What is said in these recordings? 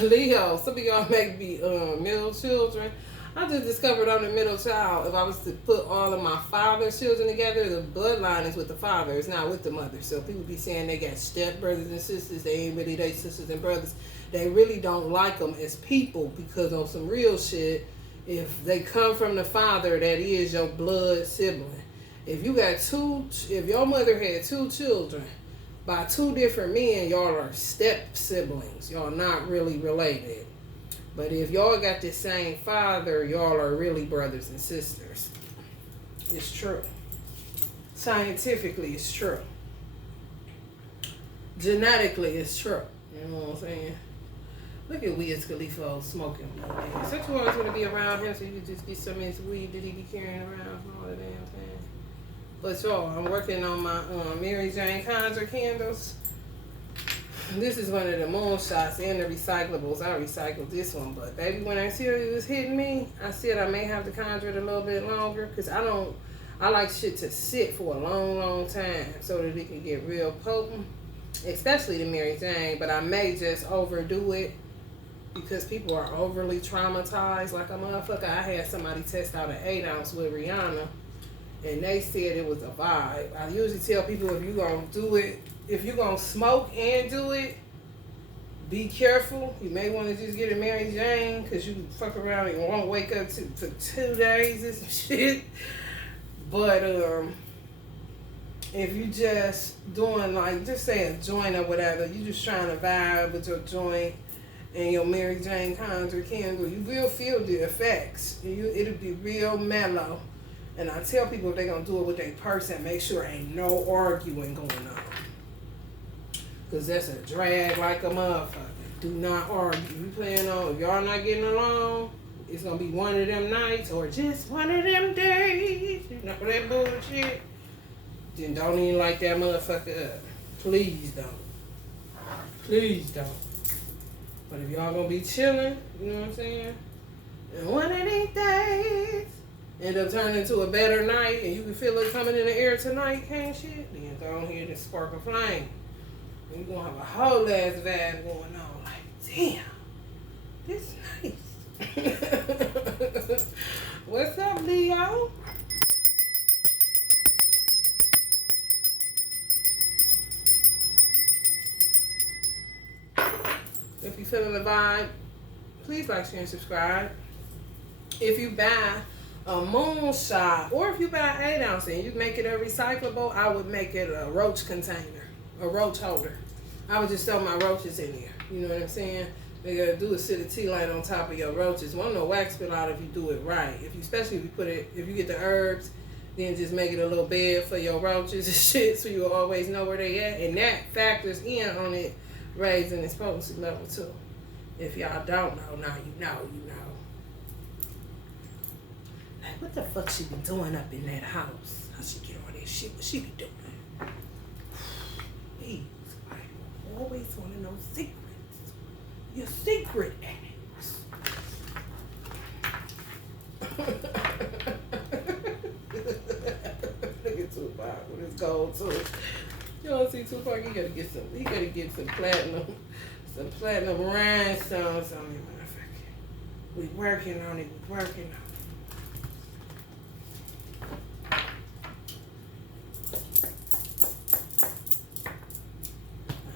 Leo, some of y'all may be middle children. I just discovered I'm the middle child. If I was to put all of my father's children together, the bloodline is with the father. It's not with the mother. So people be saying they got step brothers and sisters. They ain't really their sisters and brothers. They really don't like them as people because on some real shit, if they come from the father, that is your blood sibling. If you got if your mother had two children by two different men, y'all are step siblings. Y'all not really related. But if y'all got the same father, y'all are really brothers and sisters. It's true. Scientifically, it's true. Genetically, it's true. You know what I'm saying? Look at Wiz Khalifa smoking weed. Such ones want to be around him so you could just get some of his weed that he be carrying around and all the damn thing. But y'all, I'm working on my Mary Jane Conjure candles. This is one of the moonshots and the recyclables. I recycled this one, but baby, when I see it was hitting me, I said I may have to conjure it a little bit longer because I like shit to sit for a long, long time so that it can get real potent, especially the Mary Jane, but I may just overdo it because people are overly traumatized like a motherfucker. I had somebody test out an 8 ounce with Rihanna and they said it was a vibe. I usually tell people if you're going to do it, if you're going to smoke and do it, be careful. You may want to just get a Mary Jane because you fuck around and won't wake up for 2 days and some shit. But if you just doing like, just say a joint or whatever, you just trying to vibe with your joint and your Mary Jane Conjure candle, you will feel the effects. It'll be real mellow. And I tell people if they're going to do it with their person, make sure ain't no arguing going on. Because that's a drag like a motherfucker. Do not argue. You plan on, if y'all not getting along, it's going to be one of them nights or just one of them days. You know that bullshit? Then don't even light that motherfucker up. Please don't. Please don't. But if y'all going to be chilling, you know what I'm saying? And one of these days end up turning into a better night and you can feel it coming in the air tonight, can't shit? Then go on here and spark a flame. And you're going to have a whole ass vibe going on. Like, damn, this nice. What's up, Leo? If you're feeling the vibe, please like, share, and subscribe. If you buy a moonshot, or if you buy an 8 ounce and you make it a recyclable, I would make it a roach container, a roach holder. I would just throw my roaches in there. You know what I'm saying? What you gotta do is sit a tea light on top of your roaches. Won't no wax spill out if you do it right. Especially if you get the herbs, then just make it a little bed for your roaches and shit, so you'll always know where they at. And that factors in on it raising its potency level too. If y'all don't know, now you know. Like, what the fuck she be doing up in that house? How she get all that shit? What she be doing? Please, I always want to know secrets. Your secret addicts. Look at Tupac with his gold tooth. You don't see Tupac, he gotta get some platinum rhinestones on him, motherfucker. We working on it.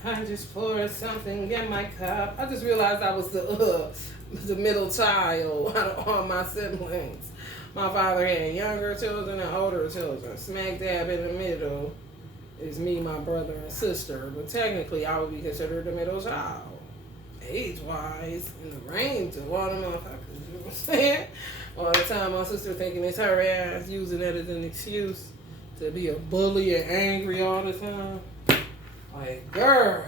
I just poured something in my cup. I just realized I was the middle child out of all my siblings. My father had younger children and older children. Smack dab in the middle is me, my brother, and sister. But technically, I would be considered the middle child. Age-wise, in the range of all the motherfuckers, you know what I'm saying? All the time, my sister thinking it's her ass, using that as an excuse to be a bully and angry all the time. Like, girl,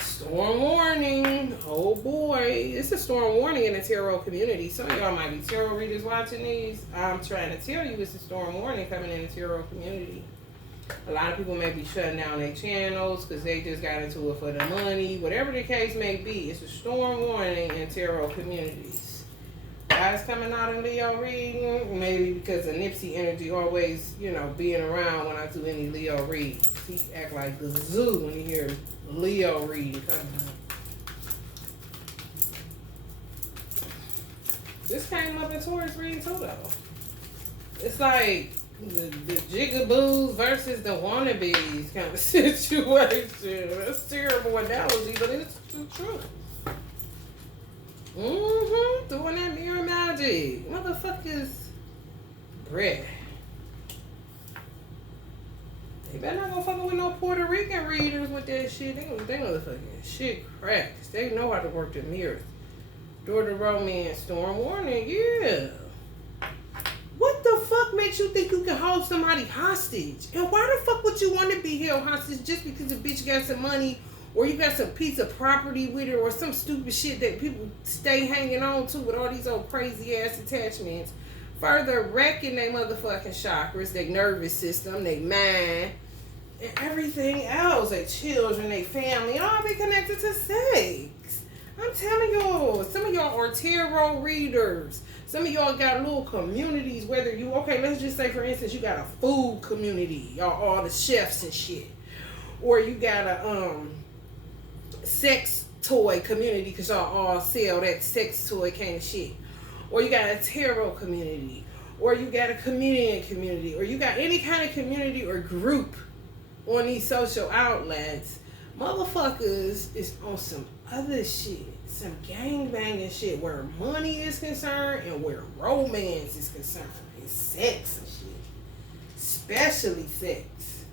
storm warning. Oh boy, it's a storm warning in the tarot community. Some of y'all might be tarot readers watching these. I'm trying to tell you it's a storm warning coming in the tarot community. A lot of people may be shutting down their channels because they just got into it for the money. Whatever the case may be, it's a storm warning in tarot communities. guys coming out in Leo reading. Maybe because of Nipsey energy always, you know, being around when I do any Leo readings. He act like the zoo when you hear Leo reading coming out. This came up in Taurus reading too, though. It's like the jigaboos versus the wannabes kind of situation. That's a terrible analogy, but it's the truth. Doing that mirror magic. Motherfuckers. Bread. They better not go fucking with no Puerto Rican readers with that shit. They motherfucking shit cracks. They know how to work the mirrors. Door to romance, storm warning, yeah. What the fuck makes you think you can hold somebody hostage? And why the fuck would you want to be held hostage just because the bitch got some money or you got some piece of property with her or some stupid shit that people stay hanging on to with all these old crazy ass attachments? Further wrecking their motherfucking chakras, their nervous system, their mind, and everything else. Their children, their family, all be connected to sex. I'm telling y'all, some of y'all are tarot readers. Some of y'all got little communities, whether you, okay, let's just say, for instance, you got a food community, y'all, all the chefs and shit. Or you got a sex toy community, because y'all all sell that sex toy kind of shit. Or you got a tarot community. Or you got a comedian community. Or you got any kind of community or group on these social outlets. Motherfuckers is on some other shit, some gangbanging shit where money is concerned and where romance is concerned, and sex and shit, especially sex.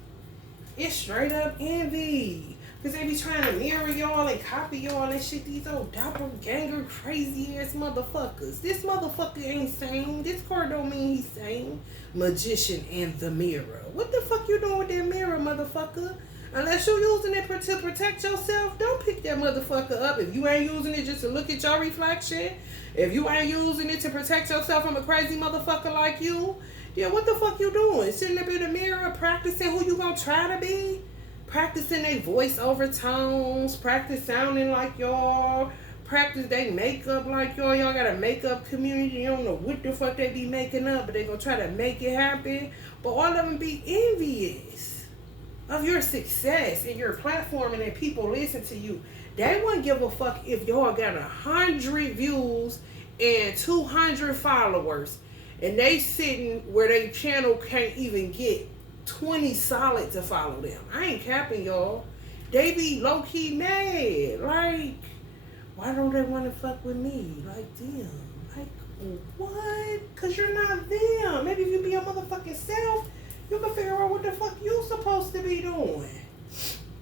It's straight up envy, because they be trying to mirror y'all and copy y'all and shit. These old doppelganger crazy ass motherfuckers. This motherfucker ain't sane. This card don't mean he's sane. Magician and the mirror. What the fuck you doing with that mirror, motherfucker? Unless you're using it to protect yourself, don't pick that motherfucker up. If you ain't using it just to look at your reflection, if you ain't using it to protect yourself from a crazy motherfucker like you, then what the fuck you doing? Sitting up in the mirror practicing who you gonna try to be? Practicing their voice overtones, practice sounding like y'all, practice they makeup like y'all. Y'all got a makeup community. You don't know what the fuck they be making up, but they gonna try to make it happen. But all of them be envious of your success and your platform and that people listen to you. They wouldn't give a fuck if y'all got 100 views and 200 followers and they sitting where they channel can't even get 20 solid to follow them. I ain't capping y'all. They be low-key mad. Like, why don't they want to fuck with me? Like, damn. Like, what? Because you're not them. Maybe if you be your motherfucking self, you can figure out what the fuck you supposed to be doing.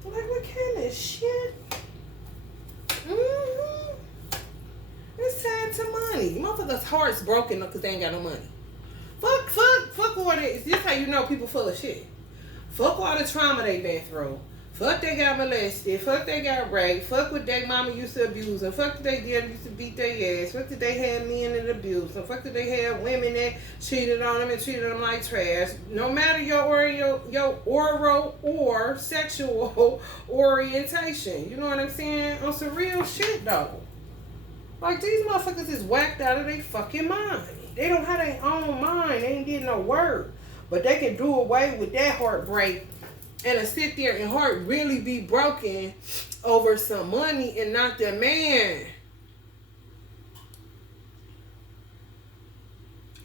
Like, what kind of shit? It's time to money. Motherfuckers' hearts broken because they ain't got no money. Fuck all that. This how you know people full of shit. Fuck all the trauma they been through. Fuck they got molested. Fuck they got raped. Fuck what their mama used to abuse them. Fuck that they dad used to beat their ass. Fuck that they had men that abused them. Fuck that they had women that cheated on them and treated them like trash. No matter your oral or sexual orientation. You know what I'm saying? On some real shit though. Like, these motherfuckers is whacked out of their fucking mind. They don't have their own mind. They ain't getting no word. But they can do away with that heartbreak and sit there and heart really be broken over some money and not the man.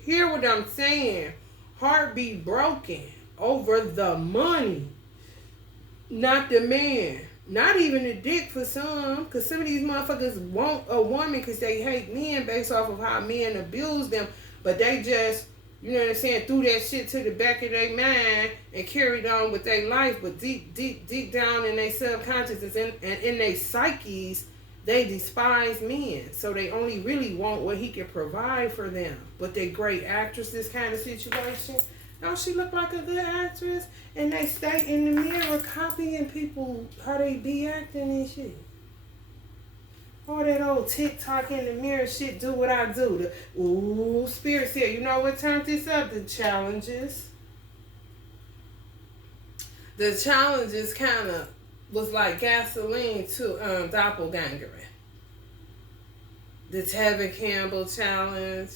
Hear what I'm saying? Heart be broken over the money, not the man. Not even the dick for some, because some of these motherfuckers want a woman because they hate men based off of how men abuse them, but they just, you know what I'm saying, threw that shit to the back of their mind and carried on with their life. But deep down in their subconscious and in their psyches, they despise men. So they only really want what he can provide for them. But they great actresses kind of situation. Don't she look like a good actress? And they stay in the mirror copying people, how they be acting and shit. All that old TikTok in the mirror shit, do what I do. Ooh, Spirit said, you know what turned this up? The challenges. The challenges kind of was like gasoline to doppelgangering. the Tevin Campbell challenge,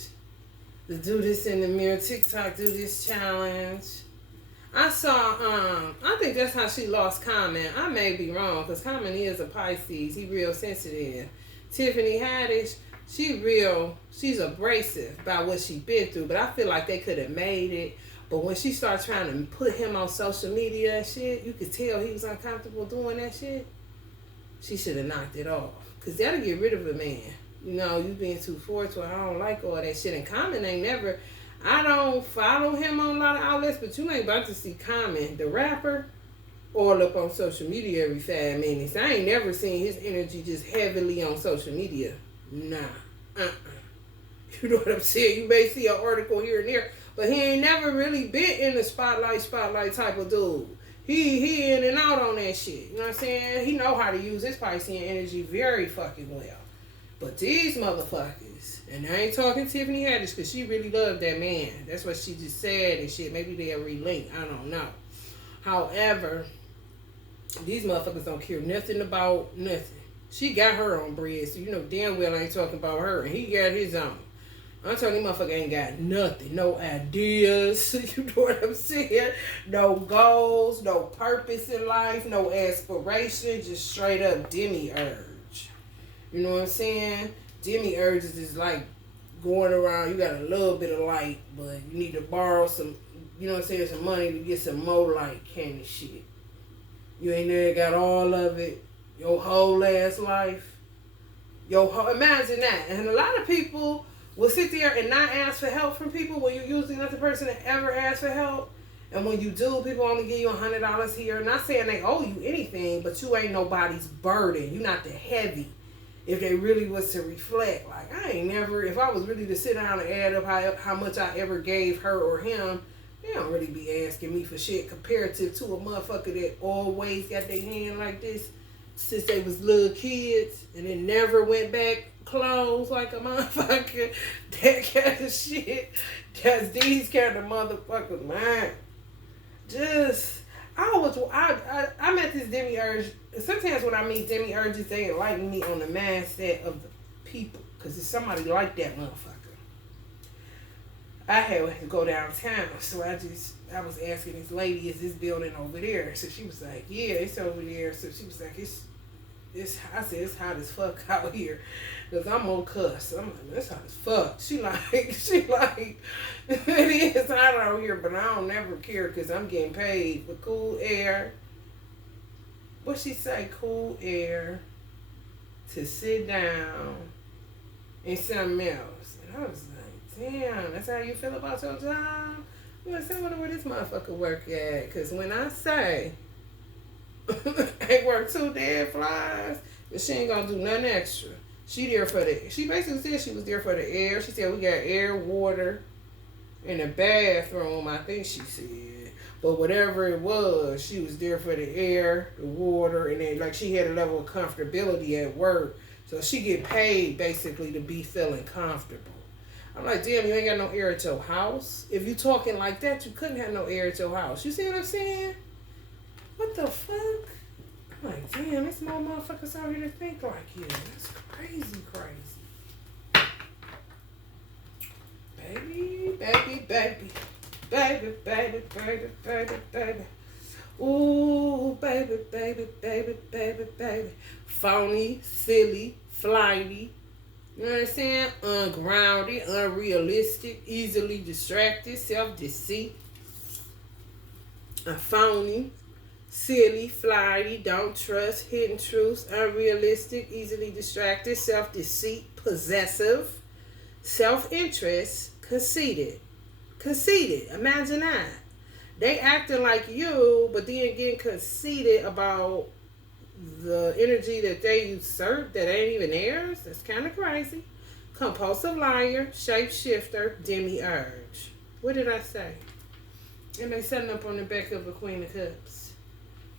the do this in the mirror, TikTok do this challenge. I saw, I think that's how she lost Common. I may be wrong, because Common is a Pisces. He real sensitive. Tiffany Haddish, she's abrasive about what she been through, but I feel like they could have made it. But when she started trying to put him on social media and shit, you could tell he was uncomfortable doing that shit. She should have knocked it off. Because that'll get rid of a man. You know, you being too forceful. I don't like all that shit. And Common ain't never... I don't follow him on a lot of outlets, but you ain't about to see Common, the rapper, all up on social media every 5 minutes. I ain't never seen his energy just heavily on social media. Nah. You know what I'm saying? You may see an article here and there, but he ain't never really been in the spotlight type of dude. He in and out on that shit. You know what I'm saying? He know how to use his Piscean energy very fucking well. But these motherfuckers, and I ain't talking Tiffany Haddish because she really loved that man. That's what she just said and shit. Maybe they'll relink. I don't know. However, these motherfuckers don't care nothing about nothing. She got her own bread, so you know damn well I ain't talking about her. And he got his own. I'm talking motherfucker ain't got nothing. No ideas. You know what I'm saying? No goals. No purpose in life. No aspiration. Just straight up demiurge. You know what I'm saying? Demiurge is just like going around. You got a little bit of light, but you need to borrow some, you know what I'm saying, some money to get some more light kind of shit. You ain't there got all of it. Your whole ass life. Imagine that. And a lot of people will sit there and not ask for help from people when you're usually not the person that ever asks for help. And when you do, people only give you $100 here. Not saying they owe you anything, but you ain't nobody's burden. You're not the heavy. If they really was to reflect, like I ain't never, if I was really to sit down and add up how much I ever gave her or him, they don't really be asking me for shit comparative to a motherfucker that always got their hand like this since they was little kids and it never went back closed like a motherfucker. That kind of shit. That's these kind of motherfuckers, man. I met this demiurge. Sometimes when I meet demiurges, they enlighten me on the mindset of the people. Because it's somebody like that motherfucker. I had to go downtown. So I was asking this lady, is this building over there? So she was like, yeah, it's over there. So she was like, I said, it's hot as fuck out here. Because I'm on cuss. I'm like, it's hot as fuck. She like, it is hot out here, but I don't never care because I'm getting paid for cool air. What she say? Cool air to sit down and something else. And I was like, damn, that's how you feel about your job? You know, I wonder where this motherfucker work at. Because when I say, ain't work 2 dead flies, but she ain't gonna do nothing extra. She basically said she was there for the air. She said we got air, water, in the bathroom, I think she said. But whatever it was, she was there for the air, the water, and then like she had a level of comfortability at work. So she get paid basically to be feeling comfortable. I'm like, damn, you ain't got no air at your house? If you talking like that, you couldn't have no air at your house. You see what I'm saying? What the fuck? I'm like, damn, there's more motherfuckers out here to think like you. That's crazy. Baby. Ooh, baby. Phony, silly, flighty. You know what I'm saying? Ungrounded, unrealistic, easily distracted, self-deceit. A phony, silly, flighty, don't trust, hidden truths, unrealistic, easily distracted, self-deceit, possessive, self-interest, conceited. Imagine that. They acting like you, but then getting conceited about the energy that they usurp that ain't even theirs. That's kind of crazy. Compulsive liar, shapeshifter, demiurge. What did I say? And they setting up on the back of a Queen of Cups.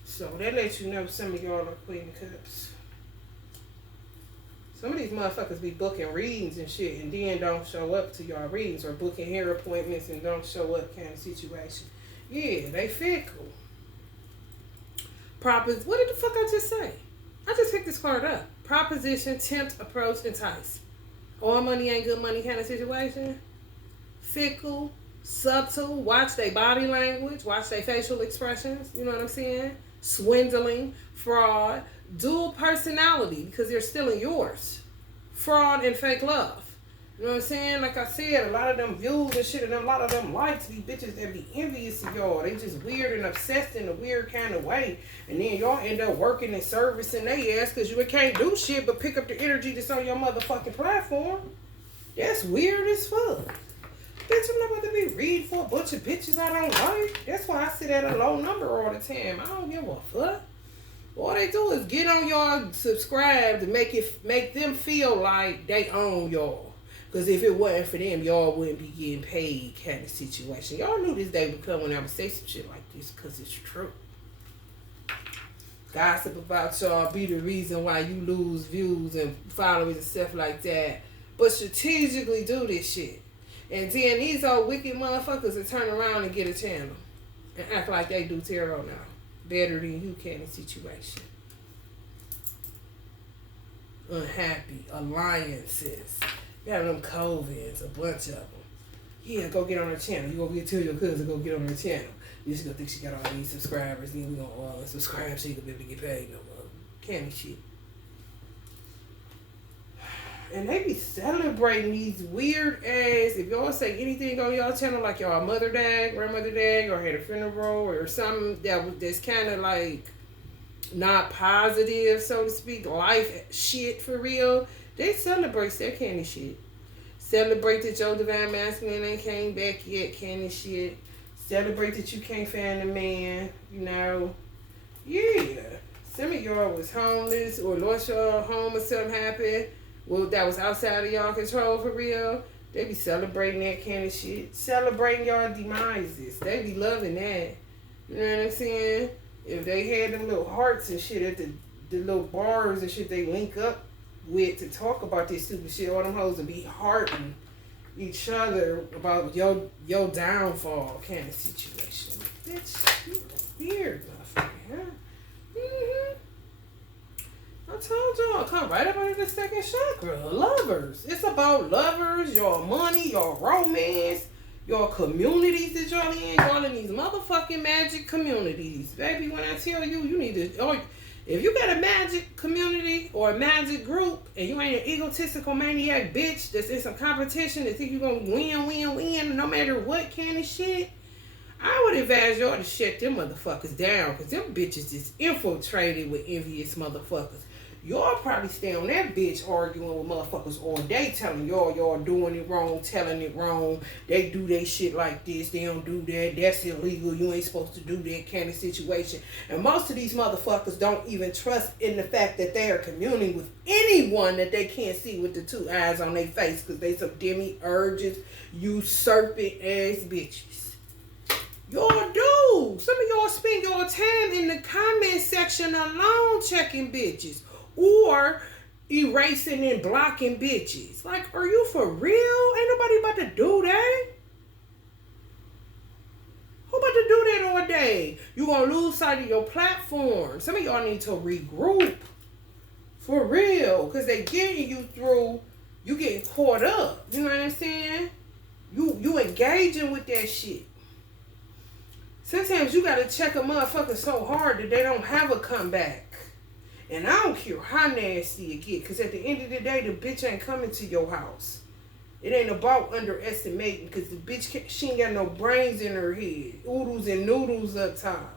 So that lets you know some of y'all are Queen of Cups. Some of these motherfuckers be booking readings and shit and then don't show up to y'all readings, or booking hair appointments and don't show up kind of situation. Yeah, they fickle. What did the fuck I just say? I just picked this card up. Proposition, tempt, approach, entice. All money ain't good money kind of situation. Fickle, subtle, watch their body language, watch their facial expressions, you know what I'm saying? Swindling, fraud, dual personality because they're stealing yours. Fraud and fake love. You know what I'm saying? Like I said, a lot of them views and shit and a lot of them likes be bitches that be envious of y'all. They just weird and obsessed in a weird kind of way. And then y'all end up working and servicing their ass because you can't do shit but pick up the energy that's on your motherfucking platform. That's weird as fuck. Bitch, I'm not about to be reading for a bunch of bitches I don't like. That's why I sit at a low number all the time. I don't give a fuck. All they do is get on y'all, subscribe to make them feel like they own y'all. Because if it wasn't for them, y'all wouldn't be getting paid kind of situation. Y'all knew this day would come when I would say some shit like this because it's true. Gossip about y'all be the reason why you lose views and followers and stuff like that. But strategically do this shit. And then these old wicked motherfuckers will turn around and get a channel. And act like they do tarot now. Better than you can in situation. Unhappy alliances. Got them covens, a bunch of them. Yeah, go get on her channel. You gonna tell your cousin go get on her channel. You just gonna think she got all these subscribers. Then we gonna subscribe so you can be able to get paid no more. Candy shit. And they be celebrating these weird ass. If y'all say anything on y'all channel, like y'all mother died, grandmother died, or had a funeral, or something that's kind of like not positive, so to speak, life shit for real. They celebrate that kind of shit. Celebrate that your divine masculine ain't came back yet, kind of shit. Celebrate that you can't find a man, you know. Yeah. Some of y'all was homeless or lost your home or something happened. Well, that was outside of y'all control for real. They be celebrating that kind of shit. Celebrating y'all demises. They be loving that. You know what I'm saying? If they had them little hearts and shit at the little bars and shit they link up with to talk about this stupid shit, all them hoes would be hearting each other about your downfall kind of situation. Bitch, you weird motherfucker, huh? Mm-hmm. I told y'all, come right up under the second chakra. Lovers. It's about lovers, your money, your romance, your communities that y'all in. Y'all in these motherfucking magic communities. Baby, when I tell you, you need to... Or if you got a magic community or a magic group and you ain't an egotistical maniac bitch that's in some competition that think you're going to win no matter what kind of shit, I would advise y'all to shut them motherfuckers down because them bitches is infiltrated with envious motherfuckers. Y'all probably stay on that bitch arguing with motherfuckers all day, telling y'all doing it wrong, telling it wrong. They do they shit like this. They don't do that. That's illegal. You ain't supposed to do that kind of situation. And most of these motherfuckers don't even trust in the fact that they are communing with anyone that they can't see with the two eyes on their face because they some demi-urges, usurping ass bitches. Y'all do. Some of y'all spend your time in the comment section alone checking bitches. Or erasing and blocking bitches. Like, are you for real? Ain't nobody about to do that. Who about to do that all day? You gonna lose sight of your platform. Some of y'all need to regroup. For real. Because they getting you through, you getting caught up. You know what I'm saying? You engaging with that shit. Sometimes you gotta check a motherfucker so hard that they don't have a comeback. And I don't care how nasty it get, because at the end of the day, the bitch ain't coming to your house. It ain't about underestimating, because the bitch, she ain't got no brains in her head. Oodles and noodles up top.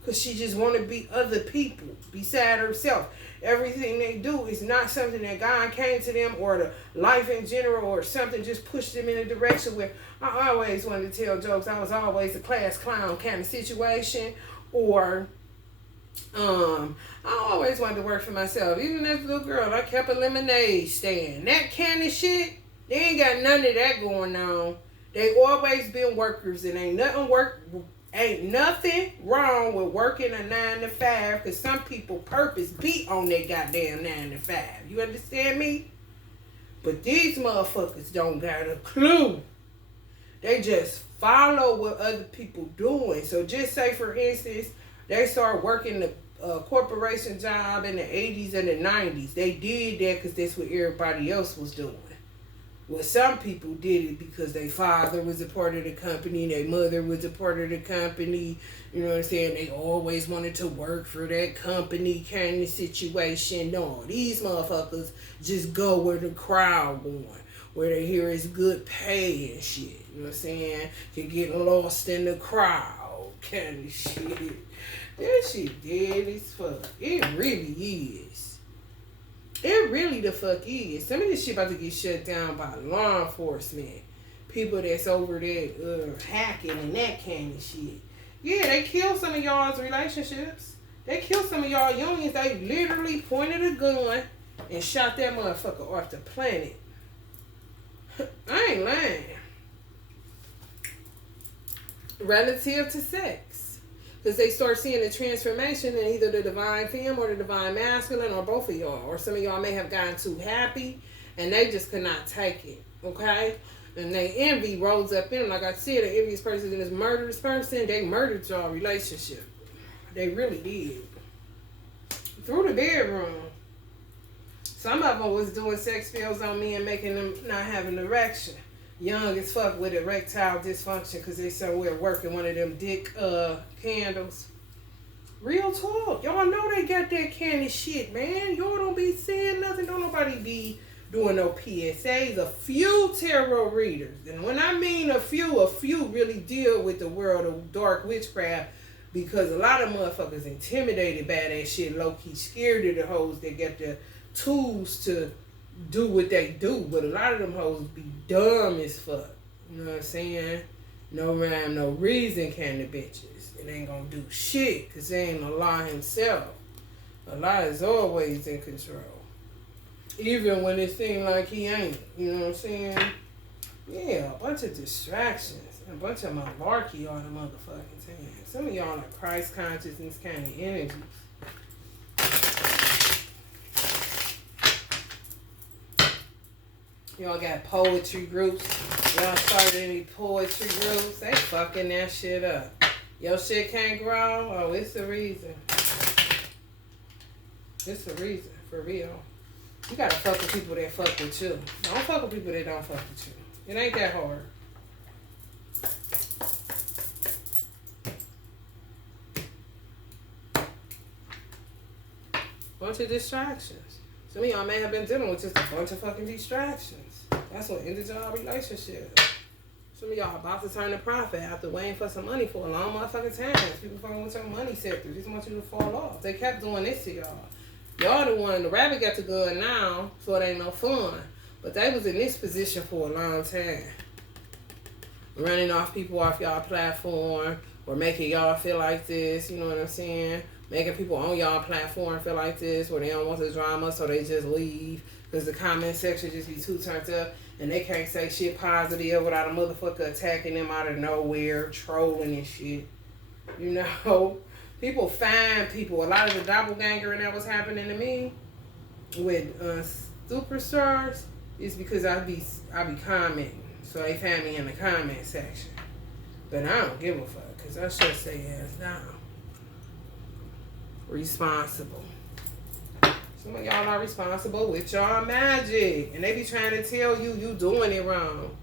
Because she just want to be other people beside herself. Everything they do is not something that God came to them or the life in general or something just pushed them in a direction where I always wanted to tell jokes. I was always a class clown kind of situation. Or... I always wanted to work for myself. Even as a little girl, I kept a lemonade stand. That kind of shit, they ain't got none of that going on. They always been workers, and ain't nothing wrong with working a 9 to 5. Cause some people purpose be on their goddamn 9 to 5. You understand me? But these motherfuckers don't got a clue. They just follow what other people doing. So just say, for instance, they start working the corporation job in the 80s and the 90s. They did that because that's what everybody else was doing. Well, some people did it because their father was a part of the company, their mother was a part of the company. You know what I'm saying? They always wanted to work for that company kind of situation. No, these motherfuckers just go where the crowd going, where they hear it's good pay and shit. You know what I'm saying? Can get lost in the crowd kind of shit. That shit dead as fuck. It really is. It really the fuck is. Some of this shit about to get shut down by law enforcement. People that's over there hacking and that kind of shit. Yeah, they killed some of y'all's relationships. They killed some of y'all unions. They literally pointed a gun and shot that motherfucker off the planet. I ain't lying. Relative to sex. Because they start seeing the transformation in either the divine femme or the divine masculine or both of y'all. Or some of y'all may have gotten too happy and they just could not take it. Okay? And they envy rose up in them. Like I said, an envious person and this murderous person, they murdered y'all relationship. They really did. Through the bedroom. Some of them was doing sex pills on me and making them not have an erection. Young as fuck with erectile dysfunction because they somewhere working one of them dick candles. Real talk. Y'all know they got that kind of shit, man. Y'all don't be saying nothing. Don't nobody be doing no PSAs. A few tarot readers. And when I mean a few really deal with the world of dark witchcraft because a lot of motherfuckers intimidated by that shit, low-key scared of the hoes that get the tools to do what they do, but a lot of them hoes be dumb as fuck. You know what I'm saying? No rhyme, no reason kind of bitches. It ain't gonna do shit because they ain't Allah himself. Allah is always in control. Even when it seems like he ain't. You know what I'm saying? Yeah, a bunch of distractions. A bunch of malarkey on the motherfucking thing. Some of y'all are Christ consciousness kind of energies. Y'all got poetry groups. Y'all started any poetry groups. They fucking that shit up. Your shit can't grow. Oh, it's the reason. It's the reason. For real. You gotta fuck with people that fuck with you. Don't fuck with people that don't fuck with you. It ain't that hard. Bunch of distractions. Some of y'all may have been dealing with just a bunch of fucking distractions. That's what ended y'all relationship. Some of y'all about to turn a profit after waiting for some money for a long motherfucking time. People fucking with your money sector. Just want you to fall off. They kept doing this to y'all. Y'all the one, the rabbit got the gun now, so it ain't no fun. But they was in this position for a long time. Running off people off y'all platform or making y'all feel like this, you know what I'm saying? Making people on y'all platform feel like this where they don't want the drama so they just leave. Because the comment section just be too turned up and they can't say shit positive without a motherfucker attacking them out of nowhere, trolling and shit. You know? People find people. A lot of the doppelganger and that was happening to me with superstars is because I be commenting. So they find me in the comment section. But I don't give a fuck because I should say ass down. Responsible. Some of y'all are responsible with y'all magic. And they be trying to tell you you doing it wrong.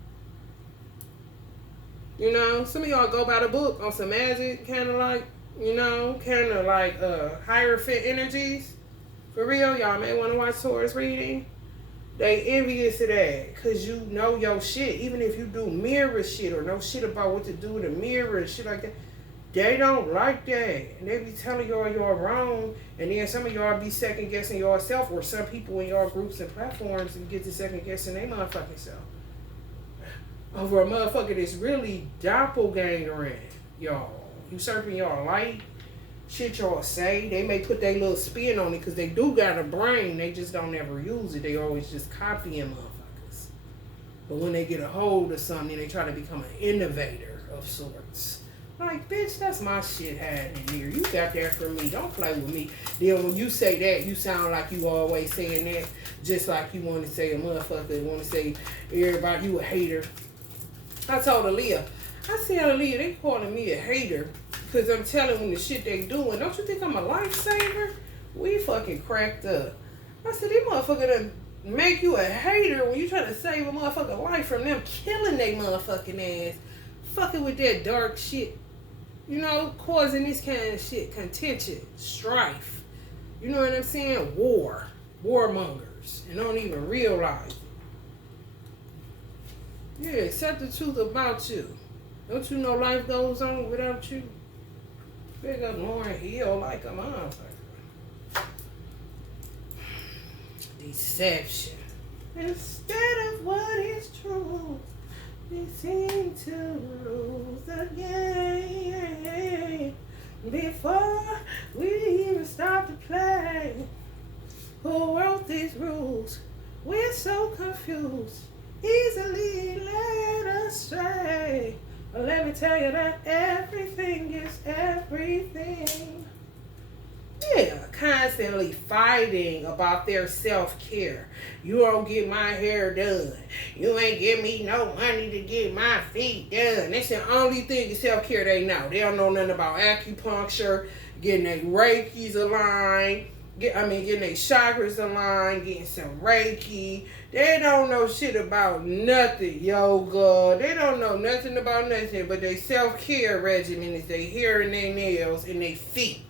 You know, some of y'all go by the book on some magic, kind of like, you know, kind of like Hierophant energies. For real, y'all may want to watch Taurus reading. They envious of that because you know your shit. Even if you do mirror shit or know shit about what to do with a mirror and shit like that. They don't like that. And they be telling y'all wrong. And then some of y'all be second guessing yourself or some people in y'all groups and platforms and get to second guessing their motherfucking self. Over a motherfucker that's really doppelgangering y'all. Usurping y'all light. Shit y'all say. They may put their little spin on it because they do got a brain. They just don't ever use it. They always just copying motherfuckers. But when they get a hold of something, they try to become an innovator of sorts. Like, bitch, that's my shit hiding in here. You got that from me. Don't play with me. Then when you say that, you sound like you always saying that. Just like you want to say a motherfucker. Want to say everybody, you a hater. I told Aaliyah. I said, Aaliyah, they calling me a hater. Because I'm telling them the shit they doing. Don't you think I'm a lifesaver? We fucking cracked up. I said, these motherfuckers done make you a hater when you try to save a motherfucking life from them killing they motherfucking ass. Fucking with that dark shit. You know, causing this kind of shit, contention, strife. You know what I'm saying? Warmongers. And don't even realize it. Yeah, accept the truth about you. Don't you know life goes on without you? Big up Lauren Hill like a motherfucker. Deception. Instead of what is true, we seem to lose the game. Before we even start to play, who wrote these rules? We're so confused, easily led astray. But let me tell you that everything is everything. Yeah, constantly fighting about their self-care. You don't get my hair done. You ain't give me no money to get my feet done. That's the only thing of self-care they know. They don't know nothing about acupuncture, getting their Reikis aligned, getting their chakras aligned, getting some Reiki. They don't know shit about nothing, yoga. They don't know nothing about nothing, but their self-care regimen is their hair and their nails and their feet.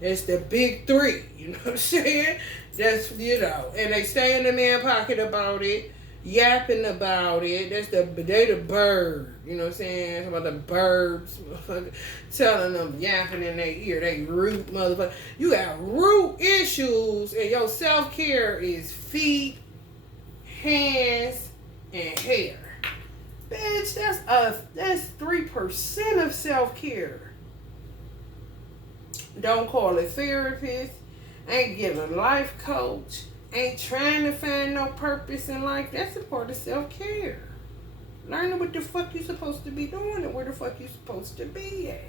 That's the big three, you know what I'm saying? That's, you know, and they stay in the man pocket about it, yapping about it. They the bird, you know what I'm saying? Talking about the birds, motherfucker, telling them, yapping in their ear, they root, motherfucker. You got root issues, and your self-care is feet, hands, and hair. Bitch, that's 3% of self-care. Don't call a therapist, ain't getting a life coach, ain't trying to find no purpose in life. That's a part of self-care. Learning what the fuck you supposed to be doing and where the fuck you supposed to be at.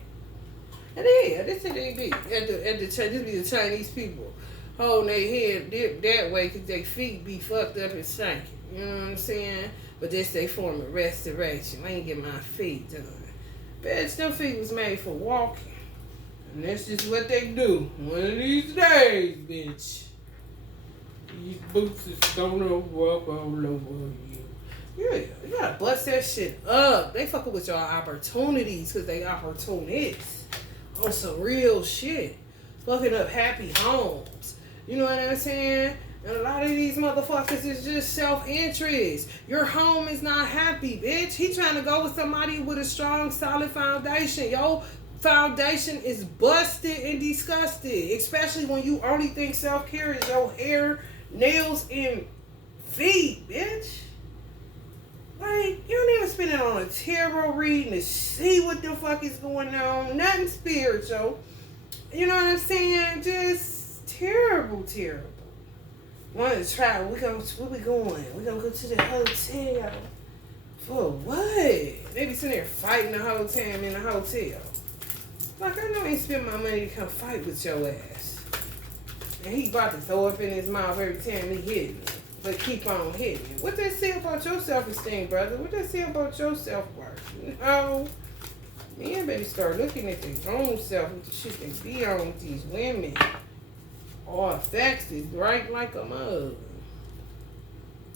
And yeah, this is they be. This be the Chinese people holding their head dipped that way because their feet be fucked up and stinking. You know what I'm saying? But this they form of restoration. I ain't get my feet done. Bitch, them feet was made for walking. And that's just what they do. One of these days, bitch. These boots is gonna walk all over you. Yeah, you gotta bust that shit up. They fucking with your opportunities because they opportunists. On some real shit. Fucking up happy homes. You know what I'm saying? And a lot of these motherfuckers is just self-interest. Your home is not happy, bitch. He trying to go with somebody with a strong, solid foundation. Yo, foundation is busted and disgusted, especially when you only think self-care is your hair, nails, and feet, bitch. Like, you don't even spend it on a tarot reading to see what the fuck is going on. Nothing spiritual. You know what I'm saying? Just terrible. Want to try? Where we going? We gonna go to the hotel. For what? They be sitting there fighting the whole time in the hotel. Like, I know I ain't spend my money to come fight with your ass. And he about to throw up in his mouth every time he hit me. But keep on hitting me. What that say about your self-esteem, brother? What that say about your self-worth? No. Man, better start looking at their own self with the shit they be on with these women. All facts is right like a mug.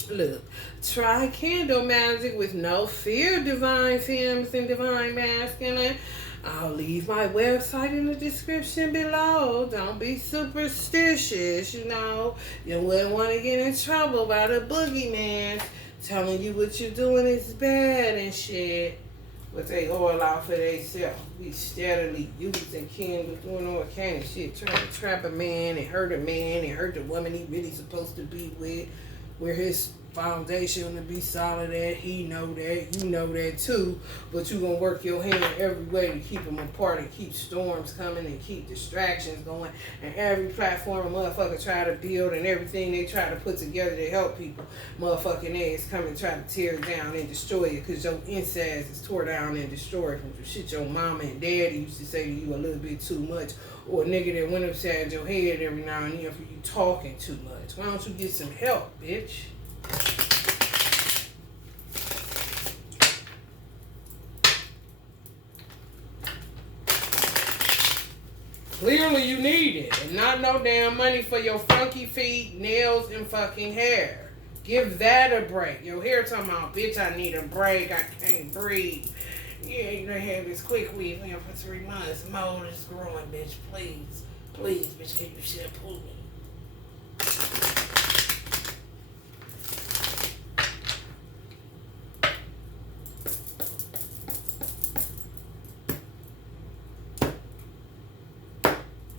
Look, try candle magic with no fear, divine femmes and divine masculine. I'll leave my website in the description below. Don't be superstitious, you know. You wouldn't want to get in trouble by the boogeyman telling you what you're doing is bad and shit. But they all out for themselves. We steadily using candles, doing all kind of shit, trying to trap a man and hurt the woman he really supposed to be with, where his foundation to be solid at. He know that, you know that too, but you gonna work your hand every way to keep them apart and keep storms coming and keep distractions going, and every platform a motherfucker try to build and everything they try to put together to help people, motherfucking ass come and try to tear down and destroy you because your insides is tore down and destroyed from the shit your mama and daddy used to say to you a little bit too much, or a nigga that went upside your head every now and then for you talking too much. Why don't you get some help, bitch? Clearly you need it. And not no damn money for your funky feet, nails, and fucking hair. Give that a break. Your hair talking about, bitch, I need a break. I can't breathe. Yeah, you done had this quick weave in for 3 months. Mold is growing, bitch. Please. Please, bitch, can you shampoo me?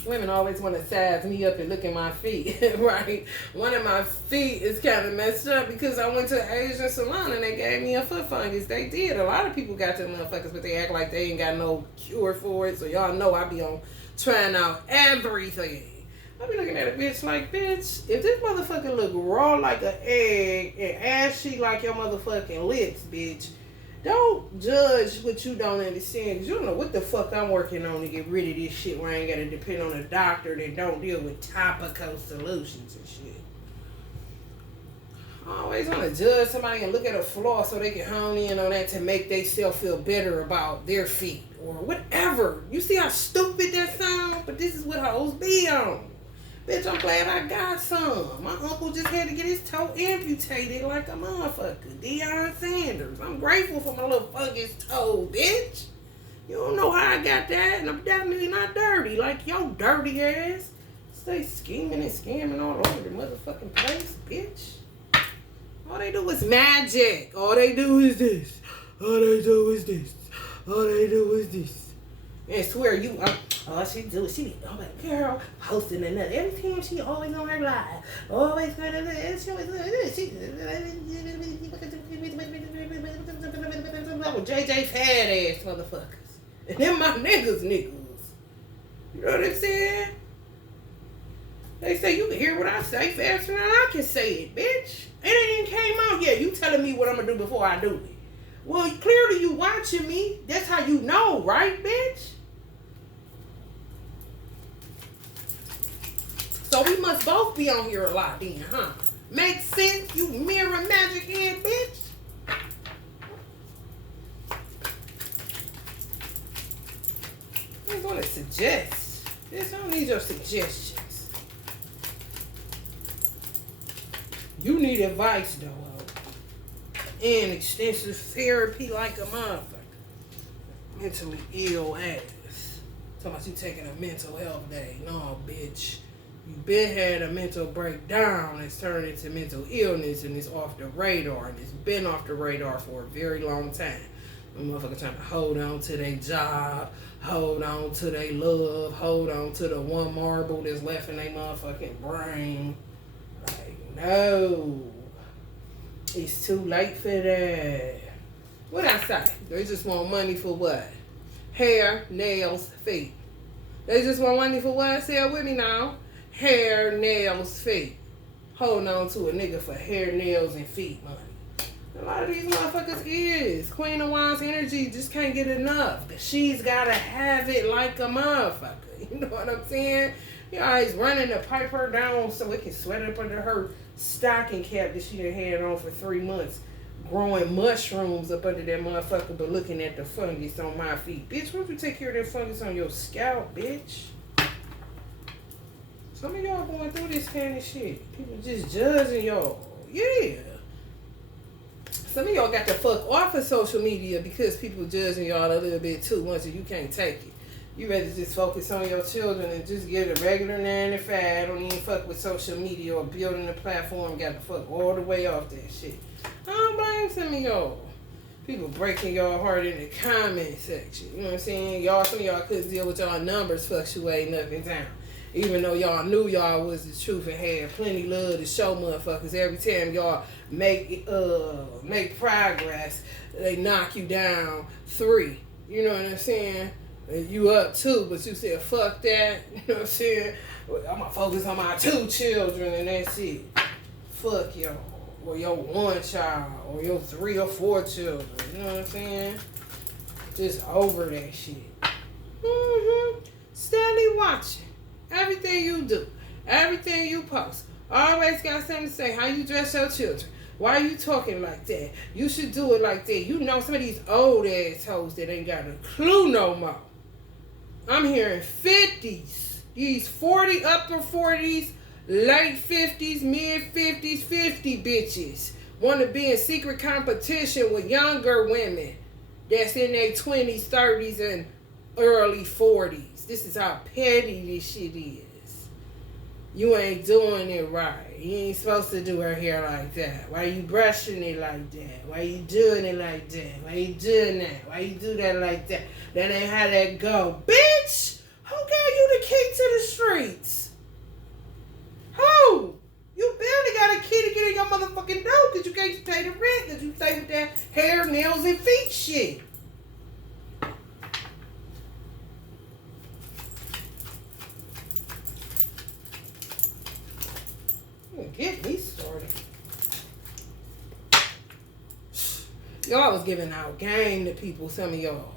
Women always want to size me up and look at my feet, right? One of my feet is kind of messed up because I went to an Asian salon and they gave me a foot fungus. They did. A lot of people got them motherfuckers, but they act like they ain't got no cure for it. So y'all know I be on trying out everything. I be looking at a bitch like, bitch, if this motherfucker look raw like an egg and ashy like your motherfucking lips, bitch, don't judge what you don't understand, because you don't know what the fuck I'm working on to get rid of this shit where I ain't got to depend on a doctor that don't deal with topical solutions and shit. I always want to judge somebody and look at a flaw so they can hone in on that to make themselves feel better about their feet or whatever. You see how stupid that sounds? But this is what hoes be on. Bitch, I'm glad I got some. My uncle just had to get his toe amputated like a motherfucker. Deion Sanders. I'm grateful for my little fungus toe, bitch. You don't know how I got that, and I'm definitely not dirty like your dirty ass. Stay scheming and scamming all over the motherfucking place, bitch. All they do is magic. All they do is this. All they do is this. All they do is this. And swear you, all she do is she be, oh my girl, posting another. Every time she always on her live. Always got to, she JJ fat ass motherfuckers. And them my niggas. You know what I'm saying? They say you can hear what I say faster than I can say it, bitch. It ain't even came out yet. You telling me what I'm gonna do before I do it. Well, clearly you watching me. That's how you know, right, bitch? So we must both be on here a lot then, huh? Makes sense, you mirror magic head, bitch? I'm gonna suggest. Bitch, I don't need your suggestions. You need advice, though. And extensive therapy like a motherfucker. Mentally ill ass. Talking about you taking a mental health day. No, bitch. You been had a mental breakdown that's turned into mental illness and it's off the radar. And it's been off the radar for a very long time. The motherfucker trying to hold on to their job, hold on to their love, hold on to the one marble that's left in their motherfucking brain. Like, no. It's too late for that. What I say? They just want money for what? Hair, nails, feet. They just want money for what? Say it with me now. Hair, nails, feet. Holding on to a nigga for hair, nails, and feet money. A lot of these motherfuckers is. Queen of Wands energy just can't get enough. She's gotta have it like a motherfucker. You know what I'm saying? You always running to pipe her down so it can sweat up under her stocking cap that she done had on for 3 months, growing mushrooms up under that motherfucker, but looking at the fungus on my feet. Bitch, why don't you take care of that fungus on your scalp, bitch? Some of y'all going through this kind of shit. People just judging y'all. Yeah. Some of y'all got the fuck off of social media because people judging y'all a little bit too much and you can't take it. You better just focus on your children and just get a regular 9 to 5. Don't even fuck with social media or building a platform. Got to fuck all the way off that shit. I don't blame some of y'all. People breaking y'all heart in the comment section. You know what I'm saying? Y'all, some of y'all couldn't deal with y'all numbers fluctuating up and down. Even though y'all knew y'all was the truth and had plenty love to show motherfuckers. Every time y'all make progress, they knock you down 3. You know what I'm saying? You up 2, but you said, fuck that. You know what I'm saying? I'm going to focus on my 2 children and that's it. Fuck y'all. Or your 1 child. Or your 3 or 4 children. You know what I'm saying? Just over that shit. Steadily watching. Everything you do. Everything you post. Always got something to say. How you dress your children. Why are you talking like that? You should do it like that. You know some of these old assholes that ain't got a clue no more. I'm hearing 50s These 40, upper 40s, late 50s, mid 50s, 50 bitches want to be in secret competition with younger women that's in their 20s, 30s, and early 40s. This is how petty this shit is. You ain't doing it right. You ain't supposed to do her hair like that. Why you brushing it like that? Why you doing it like that? Why you doing that? Why you do that like that? That ain't how that go. Bitch! Who gave you the key to the streets? Who? You barely got a key to get in your motherfucking door because you can't pay the rent because you stay with that hair, nails, and feet shit. Get me started. Y'all was giving out game to people, some of y'all.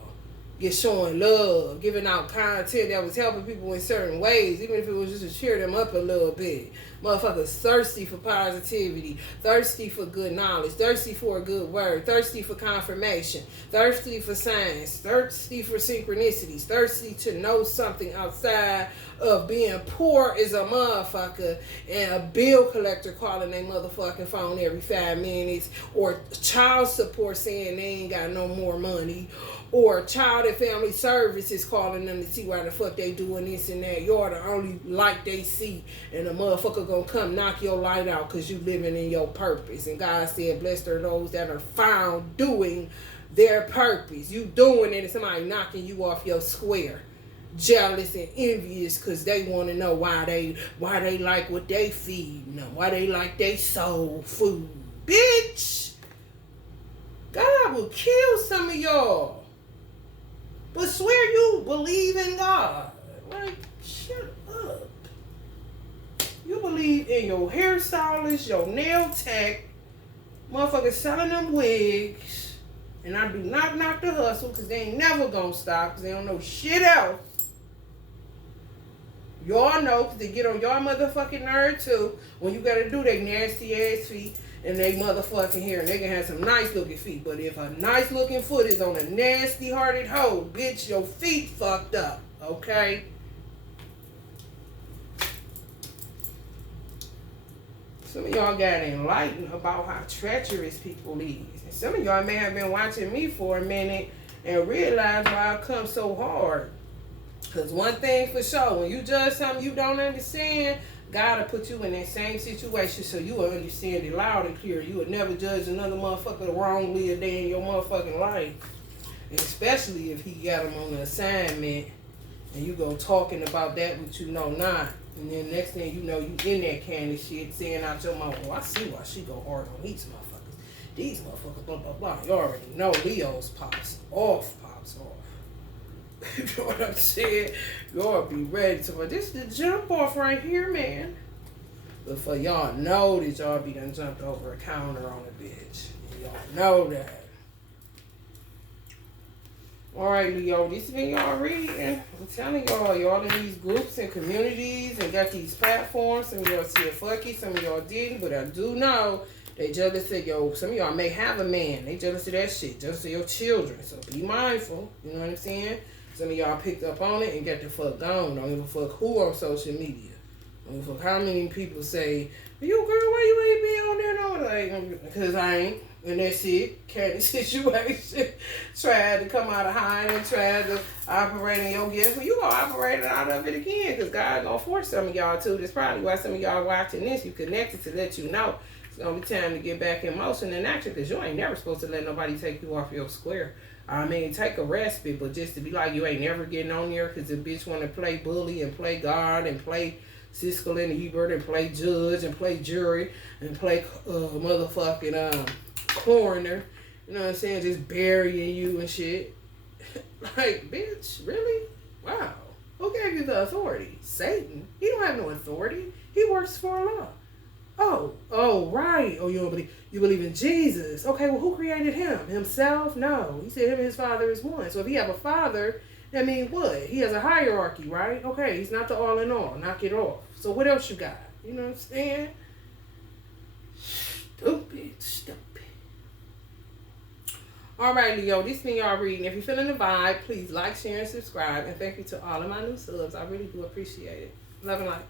Get showing love, giving out content that was helping people in certain ways, even if it was just to cheer them up a little bit. Motherfuckers thirsty for positivity, thirsty for good knowledge, thirsty for a good word, thirsty for confirmation, thirsty for signs, thirsty for synchronicities, thirsty to know something outside of being poor as a motherfucker and a bill collector calling their motherfucking phone every 5 minutes, or child support saying they ain't got no more money, or child and family services calling them to see why the fuck they doing this and that. You're the only light they see, and a motherfucker gonna come knock your light out because you living in your purpose. And God said, blessed are those that are found doing their purpose. You doing it and somebody knocking you off your square. Jealous and envious because they want to know why they like what they feeding them, why they like they soul food. Bitch! God will kill some of y'all. But swear you believe in God. Like, shut up. You believe in your hairstylist, your nail tech, motherfuckers selling them wigs. And I do not knock the hustle because they ain't never gonna stop because they don't know shit else. Y'all know because they get on y'all motherfucking nerve too when you gotta do they nasty ass feet and they motherfucking hair, and they can have some nice looking feet. But if a nice looking foot is on a nasty hearted hoe, bitch, your feet fucked up, okay? Some of y'all got enlightened about how treacherous people is. And some of y'all may have been watching me for a minute and realized why I come so hard. Because one thing for sure, when you judge something you don't understand, God will put you in that same situation so you will understand it loud and clear. You will never judge another motherfucker wrongly a day in your motherfucking life. And especially if he got him on an assignment and you go talking about that which you know not. And then next thing you know, you in that kind of shit saying out your mouth, well, I see why she go hard on these motherfuckers. These motherfuckers, blah, blah, blah. You already know Leo's pops off. You know what I'm saying? Y'all be ready to, but this is the jump off right here, man. But for y'all know that y'all be done jumped over a counter on a bitch. Y'all know that. Alright, Leo, this thing y'all reading. I'm telling y'all in these groups and communities and got these platforms. Some of y'all see a fucky, some of y'all didn't, but I do know they jealous of yo. Some of y'all may have a man. They jealous of that shit. Jealous of your children. So be mindful. You know what I'm saying? Some of y'all picked up on it and got the fuck gone. Don't give a fuck who on social media. Don't give a fuck how many people say, you girl, why you ain't been on there? No, like, because I ain't. And that's it. Candy situation. Tried to come out of hiding and tried to operate in your gift. Well, you gonna operate out of it again because God gonna force some of y'all to. That's probably why some of y'all watching this. You connected to let you know it's gonna be time to get back in motion and action because you ain't never supposed to let nobody take you off your square. I mean, take a respite, but just to be like you ain't never getting on there because the bitch want to play bully and play God and play Siskel and Ebert and play judge and play jury and play motherfucking coroner. You know what I'm saying? Just burying you and shit. Like, bitch, really? Wow. Who gave you the authority? Satan. He don't have no authority. He works for Allah. Oh, right. Oh, you believe in Jesus. Okay, well, who created him? Himself? No. He said him and his father is one. So if he have a father, that means what? He has a hierarchy, right? Okay, he's not the all in all. Knock it off. So what else you got? You know what I'm saying? Stupid. All right, Leo, this thing y'all reading. If you're feeling the vibe, please like, share, and subscribe. And thank you to all of my new subs. I really do appreciate it. Love and light.